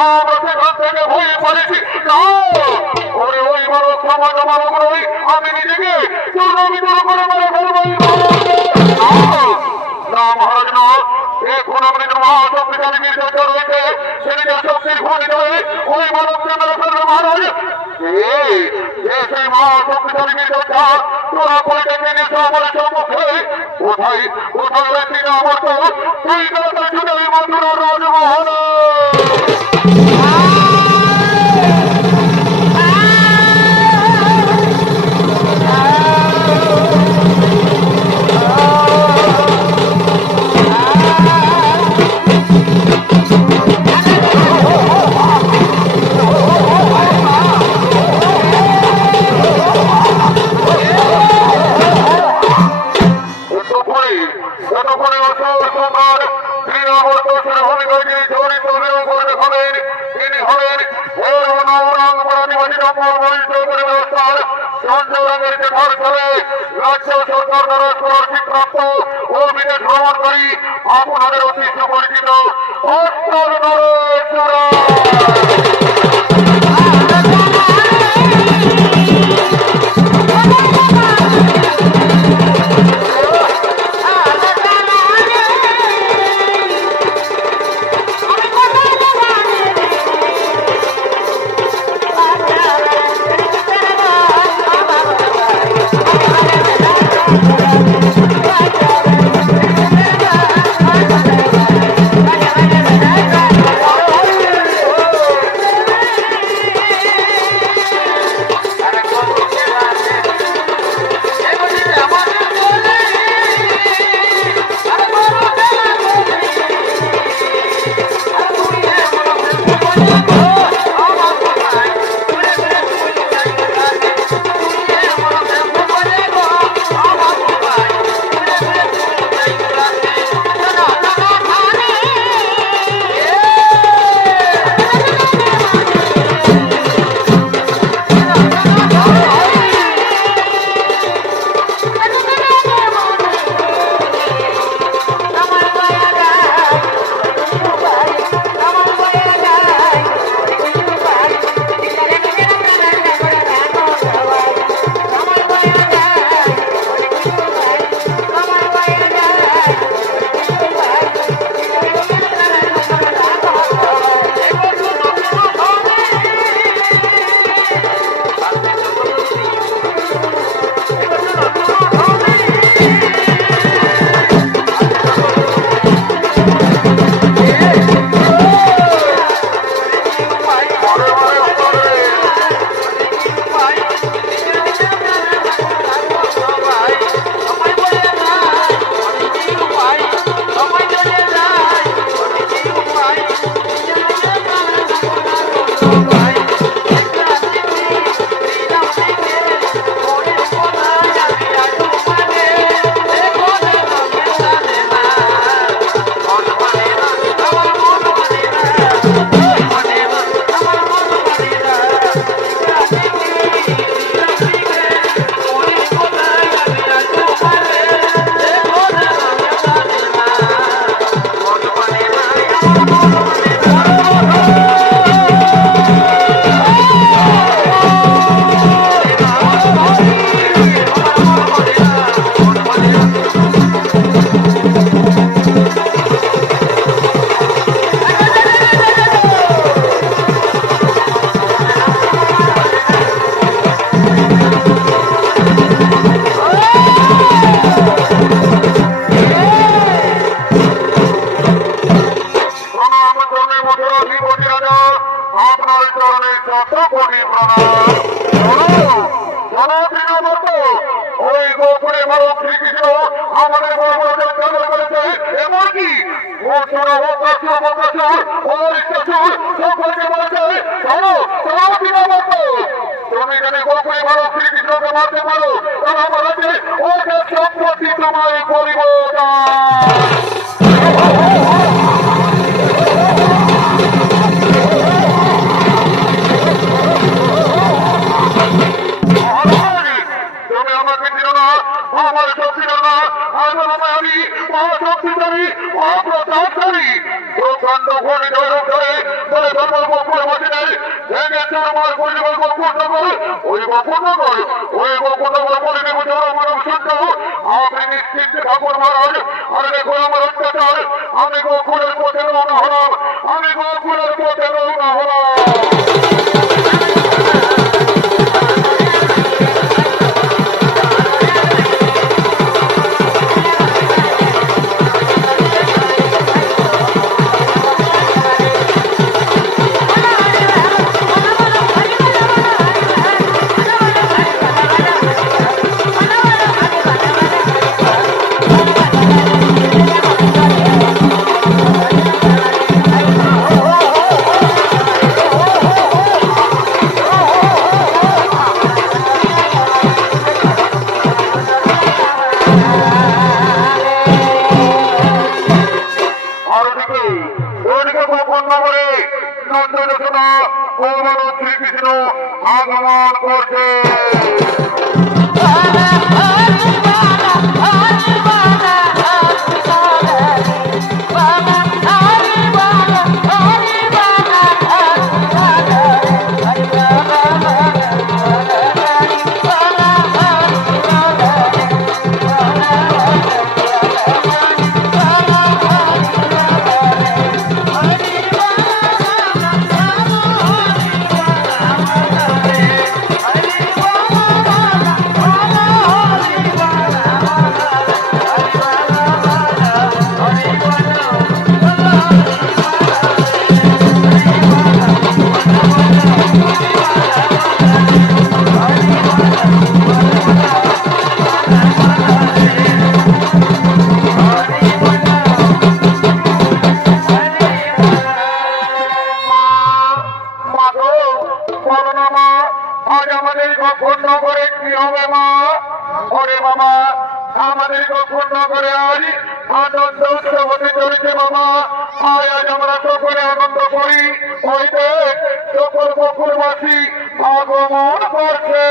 আমরা সেখান থেকে ভয়ে পড়েছি না ওরে ওই মানব সমাজ মানব নই আমি নিজেকে বিচূর্ণ করে এই মানবকে। না, মহারাজ না এখন আমাদের মহাশক্তিশালী নির্যাতন রয়েছে সে শক্তির ধরে ওই মানবকে মেরে ফেলবে মহারাজ সেই নির্যাতন তোরা বই ডেকে নিয়েছো আমাদের সম্মুখে কোথায় কোথায় দিন আমার তো তুই তাদের জন্য এই মন্দির রাজমহল ততক্ষণে নম্বর বৈশ্য পরিবেশার সঞ্চয়ের যে ঘর চলে রাজ্য সরকার দ্বারা স্কলারশিপ ও বিদেশ আপনাদের অতি সুপরিচিত অষ্টম নরেশ্বরা মধুর অধিপতি রাজা আপনার চরণে শত কোটি প্রণাম ওই গোপুরে মানব শ্রীকৃষ্ণ আমাদের বড়দের চালু করেছে। এমনকি গোচর অবকাশুর অবকাশুর অরিষ্টাসুর সকলকে বলেছে, চলো জনপ্রিয়মত তুমি যদি গোপুরে মানব শ্রীকৃষ্ণকে মারতে পারো তাহলে বলেছে ওদের সম্পত্তি তোমায় করিব ঘূর্ণি ঝড় ধরে ধরে ধর্ম গোকুল বাসিনের ভেঙেছে আমার পরিবার গোকুল নগর ওই গোকুল নগর ওই গোকুল নগর বলে দেবো যারা মানব সত্য আপনি নিশ্চিত ঠাকুর মহারাজ আর দেখো আমার অত্যাচার আমি গোকুলের পথে রওনা হলাম, আমি গোকুলের পথে রওনা হলাম। নন্দনসনা কৌরব শ্রীকৃষ্ণ আগমন করছে। আজ আমাদের গোপন নগরে কি হবে মা? ওরে বাবা, আমাদের গোপন নগরে আজ আনন্দ উৎসব হতে চলেছে বাবা। আয় আজ আমরা সকলে আনন্দ করি। ওই সকল গোকুলবাসী আগমন করছে।